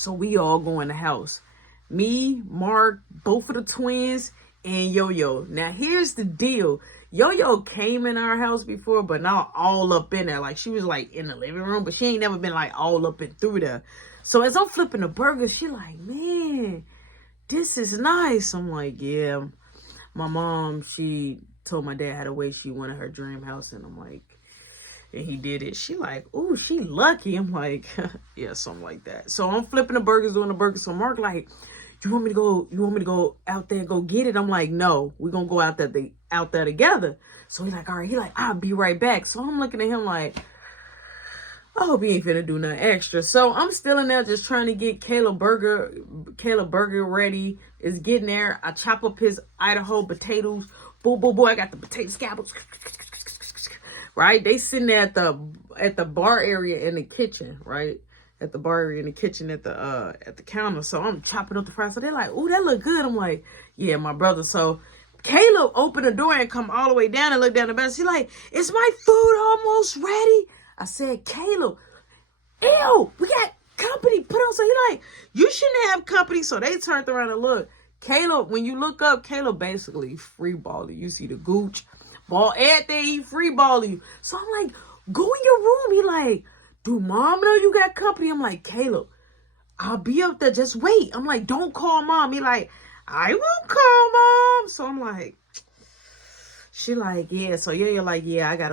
So we all go in the house. Me, Mark, both of the twins, and Yo-Yo. Now here's the deal. Yo-Yo came in our house before, but not all up in there. Like, she was like in the living room, but she ain't never been like all up and through there. So as I'm flipping the burgers, she like, man, this is nice. I'm like, yeah. My mom, she told my dad how the way she wanted her dream house, and I'm like, and he did it. She like, ooh, she lucky. I'm like, yeah, something like that. So I'm flipping the burgers, doing the burgers. So Mark like, you want me to go out there and go get it? I'm like, no, we're gonna go out there together. So he's like, all right, he like, I'll be right back. So I'm looking at him like, I hope he ain't finna do nothing extra. So I'm still in there just trying to get Caleb burger ready. It's getting there. I chop up his Idaho potatoes. Boom, boom, boom. I got the potato scabbles. Right? They sitting there at the bar area in the kitchen, right? At the bar area in the kitchen at the counter. So I'm chopping up the fries. So they're like, ooh, that look good. I'm like, yeah, my brother. So Caleb opened the door and come all the way down and look down the bench. She's like, is my food almost ready? I said, Caleb, ew, we got company. Put on. So he like, you shouldn't have company. So they turned around and looked. Caleb, when you look up, Caleb basically free balling. You see the gooch, ball, everything, he free balling you. So I'm like, go in your room. He like, do mom know you got company? I'm like, Caleb, I'll be up there. Just wait. I'm like, don't call mom. He like, I won't call mom. So I'm like, she like, yeah. So you're like, yeah, I got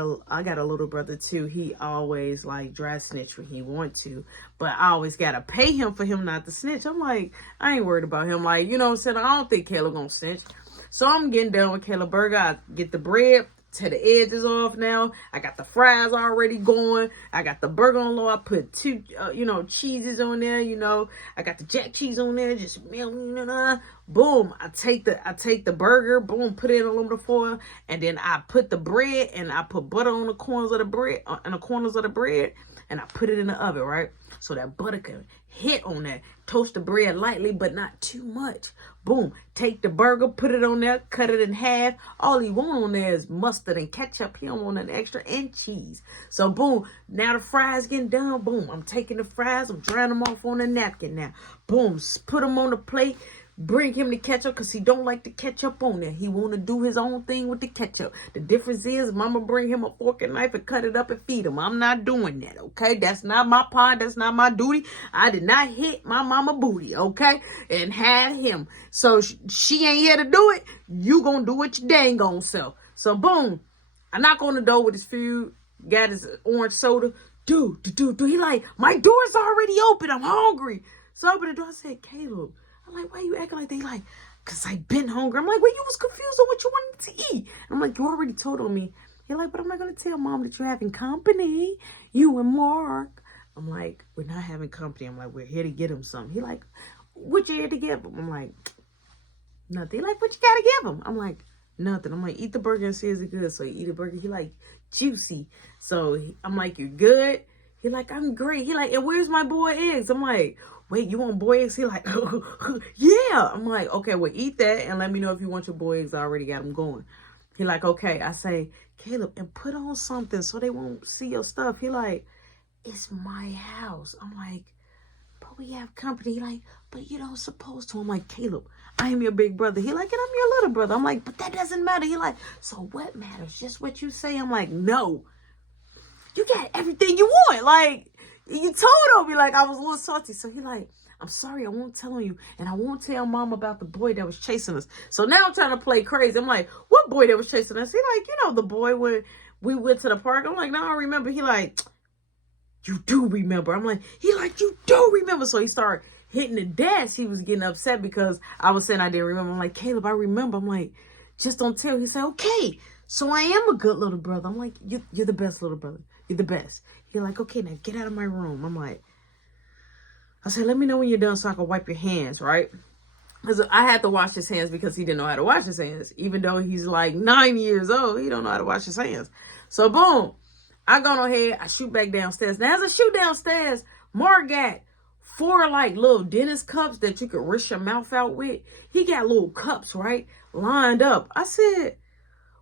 a little brother too. He always like dry snitch when he want to, but I always gotta pay him for him not to snitch. I'm like, I ain't worried about him. Like, you know what I'm saying? I don't think Caleb gonna snitch. So I'm getting done with Caleb burger. I get the bread, tear the edges off now. I got the fries already going. I got the burger on low. I put two, cheeses on there. I got the jack cheese on there. Just boom. I take the burger. Boom. Put it in aluminum foil, and then I put the bread and I put butter on the corners of the bread, and I put it in the oven, right? So that butter can hit on that. Toast the bread lightly, but not too much. Boom. Take the burger, put it on there, cut it in half. All he want on there is mustard and ketchup. He don't want an extra, and cheese. So boom. Now the fries getting done. Boom. I'm taking the fries. I'm drying them off on a napkin now. Boom. Put them on the plate. Bring him the ketchup because he don't like the ketchup on there. He want to do his own thing with the ketchup. The difference is mama bring him a fork and knife and cut it up and feed him. I'm not doing that, okay? That's not my part. That's not my duty. I did not hit my mama booty, okay? And had him. So she ain't here to do it. You gonna do it your dang on self. So boom. I knock on the door with his food. Got his orange soda. Dude. He like, my door's already open. I'm hungry. So I opened the door. I said, Caleb. I'm like, why you acting like they like, because I been hungry. I'm like, well, you was confused on what you wanted to eat. I'm like, you already told on me. You're like, but I'm not going to tell mom that you're having company. You and Mark. I'm like, we're not having company. I'm like, we're here to get him something. He like, what you here to give him? I'm like, nothing. He like, what you got to give him? I'm like, nothing. I'm like, eat the burger and see is it good. So he eat the burger. He like, juicy. So I'm like, you good? He like, I'm great. He like, and where's my boy eggs? I'm like, wait, you want boy eggs? He like, yeah. I'm like, okay, well, eat that and let me know if you want your boy eggs. I already got them going. He like, okay. I say, Caleb, and put on something so they won't see your stuff. He like, it's my house. I'm like, but we have company. He like, but you don't supposed to. I'm like, Caleb, I am your big brother. He like, and I'm your little brother. I'm like, but that doesn't matter. He like, so what matters? Just what you say. I'm like, no. You got everything you want. Like, you told me, like, I was a little salty. So he like, I'm sorry, I won't tell you. And I won't tell mom about the boy that was chasing us. So now I'm trying to play crazy. I'm like, what boy that was chasing us? He like, the boy when we went to the park. I'm like, no, I don't remember. He like, you do remember. I'm like, he like, you do remember. So he started hitting the desk. He was getting upset because I was saying I didn't remember. I'm like, Caleb, I remember. I'm like, just don't tell. He said, okay. So I am a good little brother. I'm like, you're the best little brother. You're the best. He's like, okay, now get out of my room. I'm like, I said, let me know when you're done so I can wipe your hands, right? Because I had to wash his hands because he didn't know how to wash his hands. Even though he's like 9 years old, he don't know how to wash his hands. So boom, I go ahead, I shoot back downstairs. Now as I shoot downstairs, Mark got 4 like little dentist cups that you could rinse your mouth out with. He got little cups, right? Lined up. I said,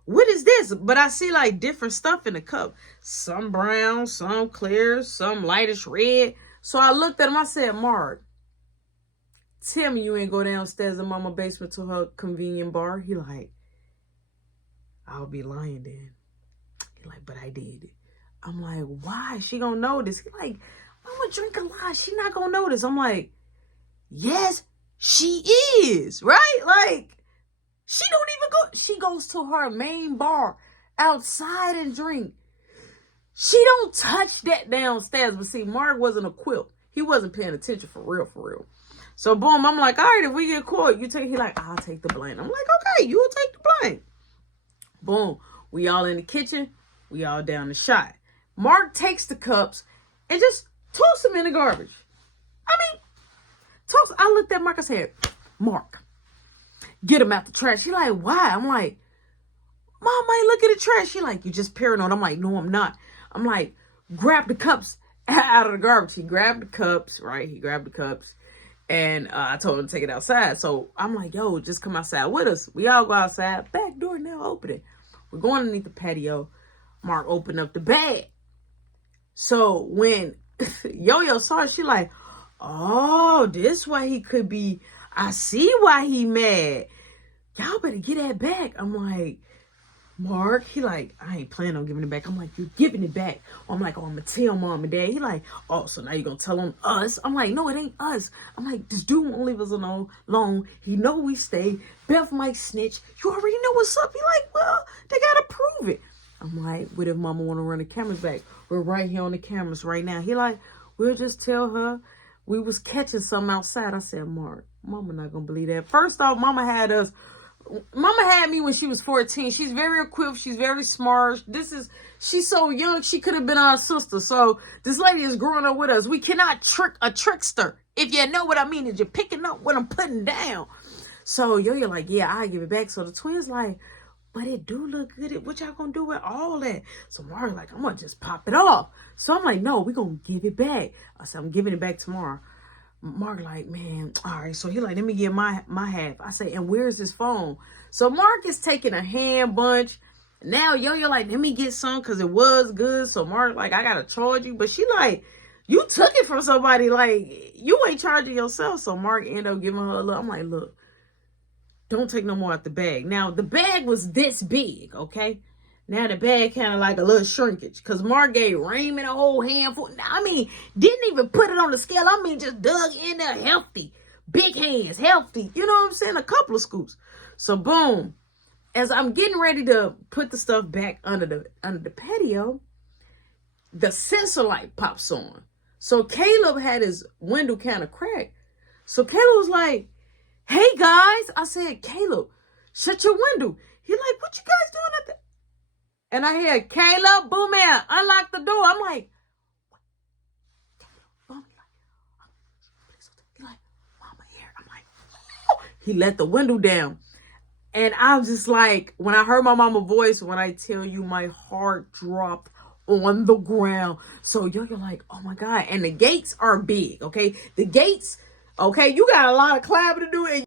what is this? But I see like different stuff in the cup. Some brown, some clear, some lightish red. So I looked at him. I said, Mark, tell me you ain't go downstairs in mama basement to her convenient bar. He like, I'll be lying then. He like, but I did. I'm like, why? She gonna notice. He like, mama drink a lot. She not gonna notice. I'm like, yes, she is, right? Like, she don't even go. She goes to her main bar outside and drink. She don't touch that downstairs. But see, Mark wasn't equipped. He wasn't paying attention for real, for real. So boom, I'm like, all right, if we get caught, you take. He like, I'll take the blame. I'm like, okay, you'll take the blame. Boom, we all in the kitchen. We all down the shot. Mark takes the cups and just toss them in the garbage. I mean, toss. I looked at Mark. I said, Mark, get him out the trash. He like, why? I'm like, Mom, I look at the trash. She like, you just paranoid. I'm like, no, I'm not. I'm like, grab the cups out of the garbage. He grabbed the cups, right? He grabbed the cups. And I told him to take it outside. So I'm like, yo, just come outside with us. We all go outside. Back door now open. We're going underneath the patio. Mark opened up the bag. So when Yo-Yo saw it, she like, oh, this why he could be. I see why he mad. Y'all better get that back. I'm like, Mark, he like, I ain't planning on giving it back. I'm like, you're giving it back. I'm like, oh, I'm gonna tell mom and dad. He like, oh, so now you're gonna tell on us? I'm like, no, it ain't us. I'm like, this dude won't leave us alone. He know we stay. Beth might snitch. You already know what's up. He like, well, they gotta prove it. I'm like, what if mama wanna run the cameras back? We're right here on the cameras right now. He like, we'll just tell her we was catching something outside. I said, Mark, mama not gonna believe that. First off, mama had me when she was 14. She's very equipped. She's very smart. She's so young. She could have been our sister. So this lady is growing up with us. We cannot trick a trickster. If you know what I mean, is you're picking up what I'm putting down. So Yo-Yo like, yeah, I'll give it back. So the twins like, but it do look good. What y'all gonna do with all that? So Mark's like, I'm gonna just pop it off. So I'm like, no, we're gonna give it back. I said, I'm giving it back tomorrow. Mark like, man, all right. So he like, let me get my half. I say, and where's his phone? So Mark is taking a hand bunch. Now Yo-Yo like, let me get some because it was good. So Mark like, I gotta charge you. But she like, you took it from somebody. Like, you ain't charging yourself. So Mark ended up giving her a look. I'm like, look, don't take no more out the bag. Now the bag was this big, okay? Now the bag kind of like a little shrinkage because Mark gave Raymond a whole handful. I mean, didn't even put it on the scale. I mean, just dug in there healthy. Big hands, healthy. You know what I'm saying? A couple of scoops. So boom. As I'm getting ready to put the stuff back under the patio, the sensor light pops on. So Caleb had his window kind of cracked. So Caleb was like, hey guys. I said, Caleb, shut your window. He like, what you guys doing at the... And I hear, Caleb, boom, man, unlock the door. I'm like, what? Caleb, he like, mama here. I'm like, oh. He let the window down. And I'm just like, when I heard my mama voice, when I tell you my heart dropped on the ground. So you're like, oh my God. And the gates are big, okay? The gates, okay, you got a lot of climbing to do. And